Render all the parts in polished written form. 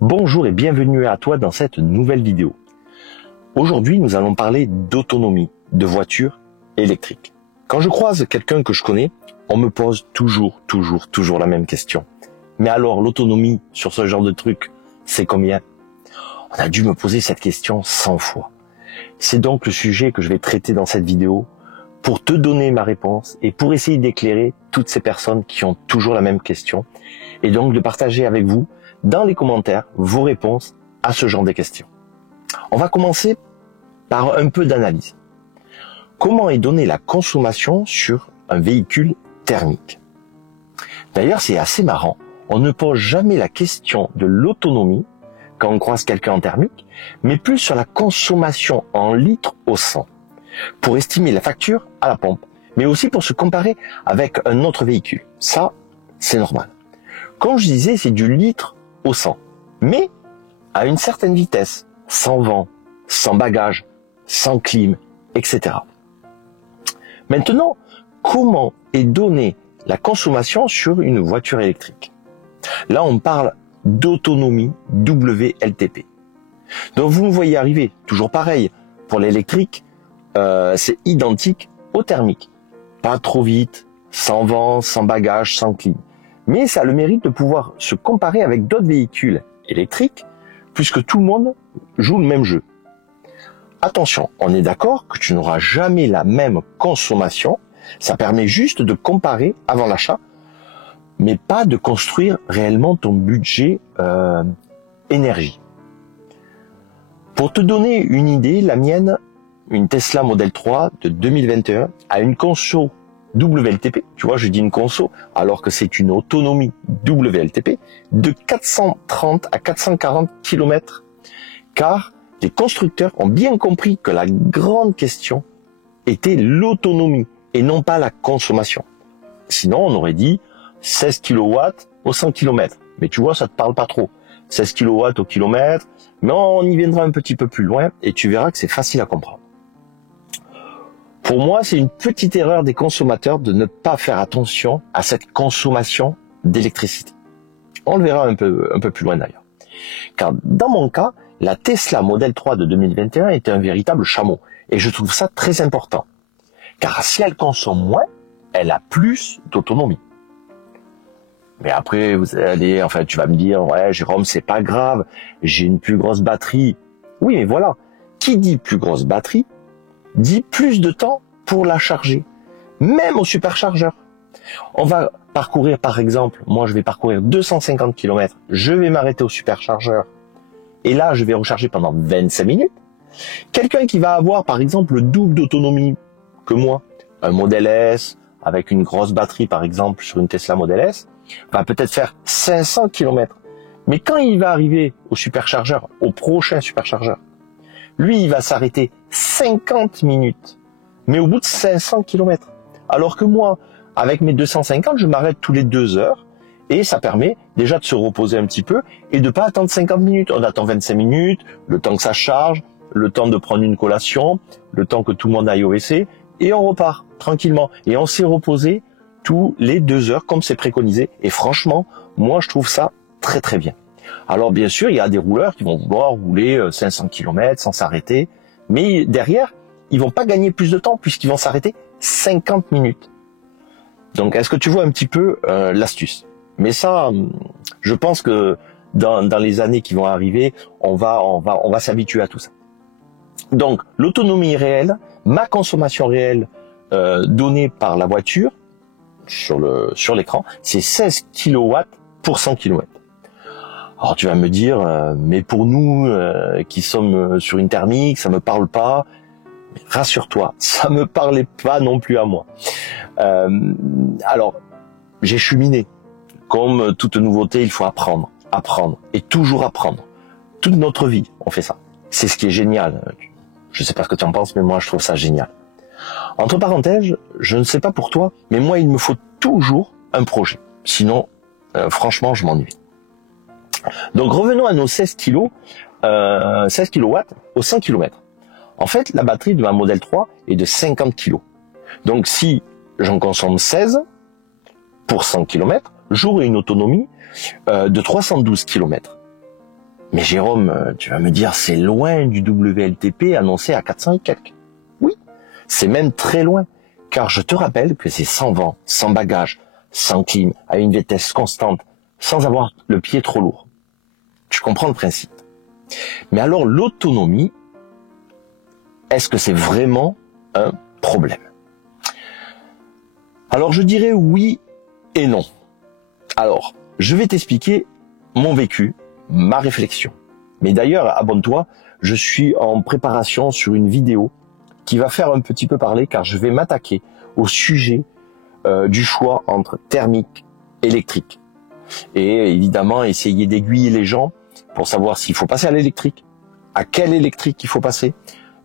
Bonjour et bienvenue à toi dans cette nouvelle vidéo. Aujourd'hui, nous allons parler d'autonomie de voitures électriques. Quand je croise quelqu'un que je connais, on me pose toujours la même question. Mais alors, l'autonomie sur ce genre de truc, c'est combien? On a dû me poser cette question 100 fois. C'est donc le sujet que je vais traiter dans cette vidéo pour te donner ma réponse et pour essayer d'éclairer toutes ces personnes qui ont toujours la même question et donc de partager avec vous dans les commentaires vos réponses à ce genre de questions. On va commencer par un peu d'analyse. Comment est donnée la consommation sur un véhicule thermique? D'ailleurs, c'est assez marrant. On ne pose jamais la question de l'autonomie quand on croise quelqu'un en thermique, mais plus sur la consommation en litres au 100, pour estimer la facture à la pompe, mais aussi pour se comparer avec un autre véhicule. Ça, c'est normal. Comme je disais, c'est du litre au 100, mais à une certaine vitesse, sans vent, sans bagage, sans clim, etc. Maintenant, comment est donnée la consommation sur une voiture électrique? Là, on parle d'autonomie WLTP. Donc vous me voyez arriver, toujours pareil, pour l'électrique, c'est identique au thermique. Pas trop vite, sans vent, sans bagage, sans clim. Mais ça a le mérite de pouvoir se comparer avec d'autres véhicules électriques, puisque tout le monde joue le même jeu. Attention, on est d'accord que tu n'auras jamais la même consommation, ça permet juste de comparer avant l'achat, mais pas de construire réellement ton budget énergie. Pour te donner une idée, la mienne, une Tesla Model 3 de 2021, a une conso WLTP, tu vois, je dis une conso, alors que c'est une autonomie WLTP, de 430 à 440 km, car les constructeurs ont bien compris que la grande question était l'autonomie et non pas la consommation. Sinon, on aurait dit 16 kW au 100 km. Mais tu vois, ça te parle pas trop. 16 kW au kilomètre, mais on y viendra un petit peu plus loin et tu verras que c'est facile à comprendre. Pour moi, c'est une petite erreur des consommateurs de ne pas faire attention à cette consommation d'électricité. On le verra un peu plus loin d'ailleurs. Car dans mon cas, la Tesla Model 3 de 2021 était un véritable chameau. Et je trouve ça très important. Car si elle consomme moins, elle a plus d'autonomie. Mais après, tu vas me dire, ouais, Jérôme, c'est pas grave, j'ai une plus grosse batterie. Oui, mais voilà. Qui dit plus grosse batterie, dit plus de temps pour la charger, même au superchargeur. On va parcourir, par exemple, moi je vais parcourir 250 km, je vais m'arrêter au superchargeur, et là je vais recharger pendant 25 minutes. Quelqu'un qui va avoir, par exemple, le double d'autonomie que moi, un Model S, avec une grosse batterie, par exemple, sur une Tesla Model S, va peut-être faire 500 km. Mais quand il va arriver au superchargeur, au prochain superchargeur, lui, il va s'arrêter 50 minutes, mais au bout de 500 km. Alors que moi, avec mes 250, je m'arrête tous les 2 heures, et ça permet déjà de se reposer un petit peu, et de pas attendre 50 minutes. On attend 25 minutes, le temps que ça charge, le temps de prendre une collation, le temps que tout le monde aille au WC, et on repart tranquillement. Et on s'est reposé tous les 2 heures, comme c'est préconisé. Et franchement, moi, je trouve ça très très bien. Alors bien sûr, il y a des rouleurs qui vont vouloir rouler 500 km sans s'arrêter, mais derrière, ils vont pas gagner plus de temps puisqu'ils vont s'arrêter 50 minutes. Donc est-ce que tu vois un petit peu l'astuce? Mais ça, je pense que dans les années qui vont arriver, on va s'habituer à tout ça. Donc l'autonomie réelle, ma consommation réelle donnée par la voiture sur l'écran, c'est 16 kW pour 100 km. Alors tu vas me dire, mais pour nous qui sommes sur une thermique, ça me parle pas. Mais rassure-toi, ça me parlait pas non plus à moi. Alors, j'ai cheminé. Comme toute nouveauté, il faut apprendre et toujours apprendre. Toute notre vie, on fait ça. C'est ce qui est génial. Je sais pas ce que tu en penses, mais moi je trouve ça génial. Entre parenthèses, je ne sais pas pour toi, mais moi il me faut toujours un projet. Sinon, franchement, je m'ennuie. Donc revenons à nos 16 kg au 100 km. En fait, la batterie de ma Model 3 est de 50 kg. Donc si j'en consomme 16 pour 100 km, j'aurai une autonomie de 312 km. Mais Jérôme, tu vas me dire, c'est loin du WLTP annoncé à 400 et quelques. Oui, c'est même très loin, car je te rappelle que c'est sans vent, sans bagage, sans clim, à une vitesse constante, sans avoir le pied trop lourd. Tu comprends le principe. Mais alors l'autonomie, est-ce que c'est vraiment un problème? Alors je dirais oui et non. Alors, je vais t'expliquer mon vécu, ma réflexion. Mais d'ailleurs, abonne-toi, je suis en préparation sur une vidéo qui va faire un petit peu parler, car je vais m'attaquer au sujet du choix entre thermique et électrique. Et évidemment, essayer d'aiguiller les gens pour savoir s'il faut passer à l'électrique, à quel électrique il faut passer.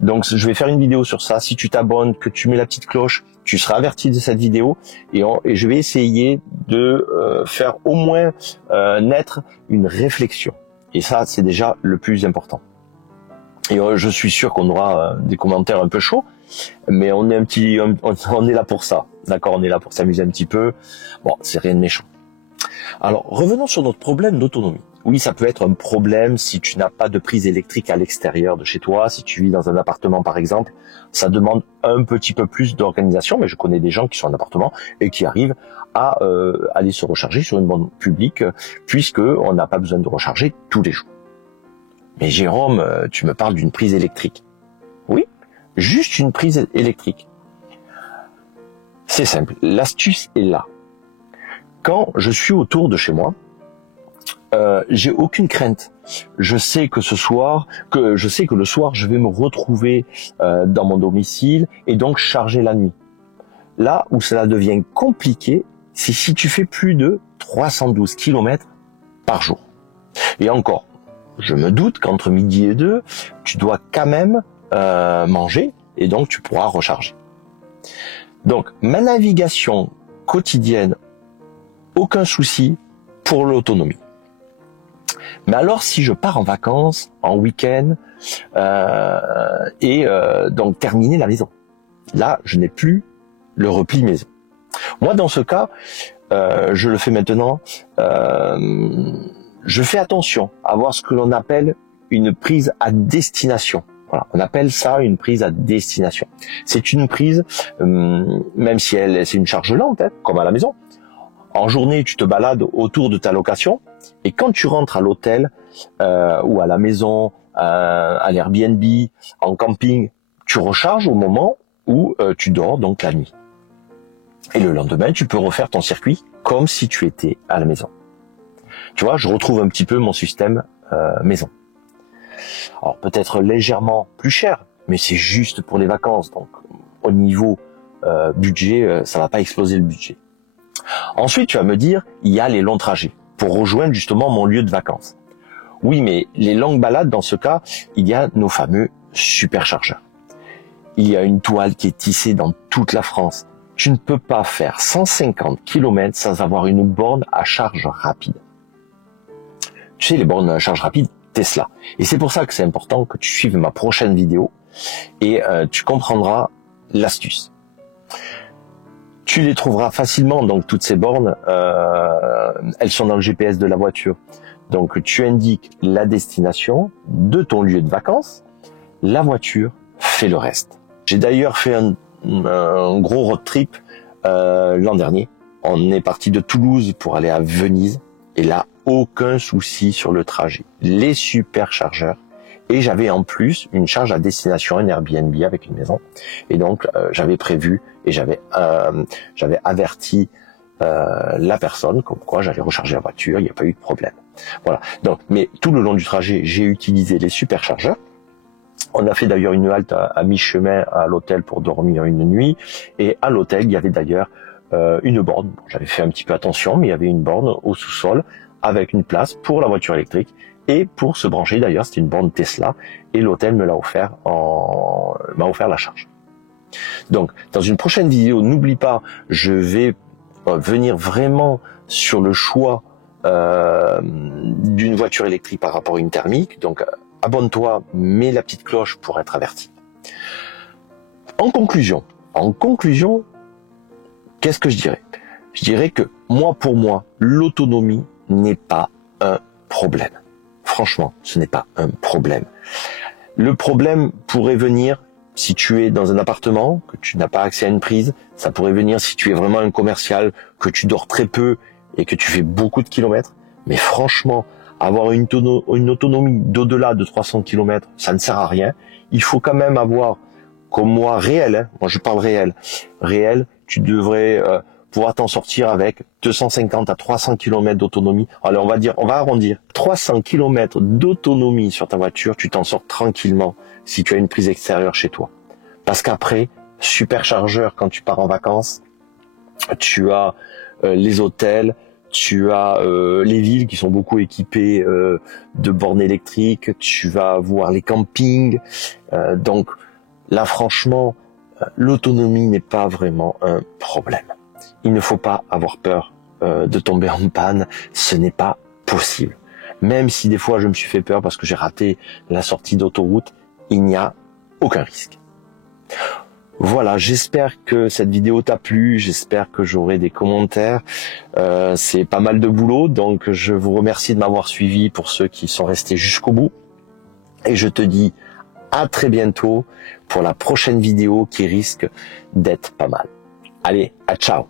Donc je vais faire une vidéo sur ça. Si tu t'abonnes, que tu mets la petite cloche, tu seras averti de cette vidéo, et je vais essayer de faire au moins naître une réflexion. Et ça, c'est déjà le plus important. Et je suis sûr qu'on aura des commentaires un peu chauds, mais on est là pour ça. D'accord, on est là pour s'amuser un petit peu. Bon, c'est rien de méchant. Alors, revenons sur notre problème d'autonomie. Oui, ça peut être un problème si tu n'as pas de prise électrique à l'extérieur de chez toi. Si tu vis dans un appartement, par exemple, ça demande un petit peu plus d'organisation, mais je connais des gens qui sont en appartement et qui arrivent à aller se recharger sur une borne publique, puisque on n'a pas besoin de recharger tous les jours. Mais Jérôme, tu me parles d'une prise électrique. Oui, juste une prise électrique. C'est simple, l'astuce est là. Quand je suis autour de chez moi, j'ai aucune crainte. Je sais que le soir, je vais me retrouver dans mon domicile et donc charger la nuit. Là où cela devient compliqué, c'est si tu fais plus de 312 km par jour. Et encore, je me doute qu'entre midi et 2, tu dois quand même manger et donc tu pourras recharger. Donc, ma navigation quotidienne, aucun souci pour l'autonomie. Mais alors, si je pars en vacances, en week-end, donc terminer la maison, là, je n'ai plus le repli maison. Moi, dans ce cas, je le fais maintenant, je fais attention à avoir ce que l'on appelle une prise à destination. Voilà, on appelle ça une prise à destination. C'est une prise, même si c'est une charge lente, comme à la maison. En journée, tu te balades autour de ta location, et quand tu rentres à l'hôtel ou à la maison, à l'Airbnb, en camping, tu recharges au moment où tu dors, donc la nuit. Et le lendemain, tu peux refaire ton circuit comme si tu étais à la maison. Tu vois, je retrouve un petit peu mon système maison. Alors peut-être légèrement plus cher, mais c'est juste pour les vacances. Donc au niveau budget, ça va pas exploser le budget. Ensuite, tu vas me dire, il y a les longs trajets pour rejoindre justement mon lieu de vacances. Oui, mais les longues balades, dans ce cas, il y a nos fameux superchargeurs. Il y a une toile qui est tissée dans toute la France. Tu ne peux pas faire 150 km sans avoir une borne à charge rapide. Tu sais, les bornes à charge rapide, Tesla. Et c'est pour ça que c'est important que tu suives ma prochaine vidéo et tu comprendras l'astuce. Tu les trouveras facilement, donc toutes ces bornes, elles sont dans le GPS de la voiture. Donc tu indiques la destination de ton lieu de vacances, la voiture fait le reste. J'ai d'ailleurs fait un gros road trip l'an dernier. On est parti de Toulouse pour aller à Venise, et là, aucun souci sur le trajet. Les superchargeurs. Et j'avais en plus une charge à destination, un Airbnb avec une maison. Et donc, j'avais prévu et j'avais averti la personne comme quoi j'allais recharger la voiture, il n'y a pas eu de problème. Voilà. Donc, mais tout le long du trajet, j'ai utilisé les superchargeurs. On a fait d'ailleurs une halte à mi-chemin à l'hôtel pour dormir une nuit. Et à l'hôtel, il y avait d'ailleurs une borne. J'avais fait un petit peu attention, mais il y avait une borne au sous-sol avec une place pour la voiture électrique. Et pour se brancher, d'ailleurs, c'était une borne Tesla, et l'hôtel me l'a offert m'a offert la charge. Donc, dans une prochaine vidéo, n'oublie pas, je vais venir vraiment sur le choix d'une voiture électrique par rapport à une thermique. Donc, abonne-toi, mets la petite cloche pour être averti. En conclusion, qu'est-ce que je dirais? Je dirais que pour moi, l'autonomie n'est pas un problème. franchement, ce n'est pas un problème. Le problème pourrait venir si tu es dans un appartement, que tu n'as pas accès à une prise. Ça pourrait venir si tu es vraiment un commercial, que tu dors très peu et que tu fais beaucoup de kilomètres. Mais franchement, avoir une autonomie d'au-delà de 300 km, ça ne sert à rien. Il faut quand même avoir, comme moi, réel, hein, moi je parle réel, tu devrais pouvoir t'en sortir avec 250 à 300 km d'autonomie. Alors on va arrondir, 300 km d'autonomie sur ta voiture, tu t'en sors tranquillement si tu as une prise extérieure chez toi. Parce qu'après, superchargeur quand tu pars en vacances, tu as les hôtels, tu as les villes qui sont beaucoup équipées de bornes électriques, tu vas voir les campings. Donc là, franchement, l'autonomie n'est pas vraiment un problème. Il ne faut pas avoir peur de tomber en panne, ce n'est pas possible. Même si des fois je me suis fait peur parce que j'ai raté la sortie d'autoroute, il n'y a aucun risque. Voilà, j'espère que cette vidéo t'a plu, j'espère que j'aurai des commentaires. C'est pas mal de boulot, donc je vous remercie de m'avoir suivi pour ceux qui sont restés jusqu'au bout. Et je te dis à très bientôt pour la prochaine vidéo qui risque d'être pas mal. Allez, à ciao!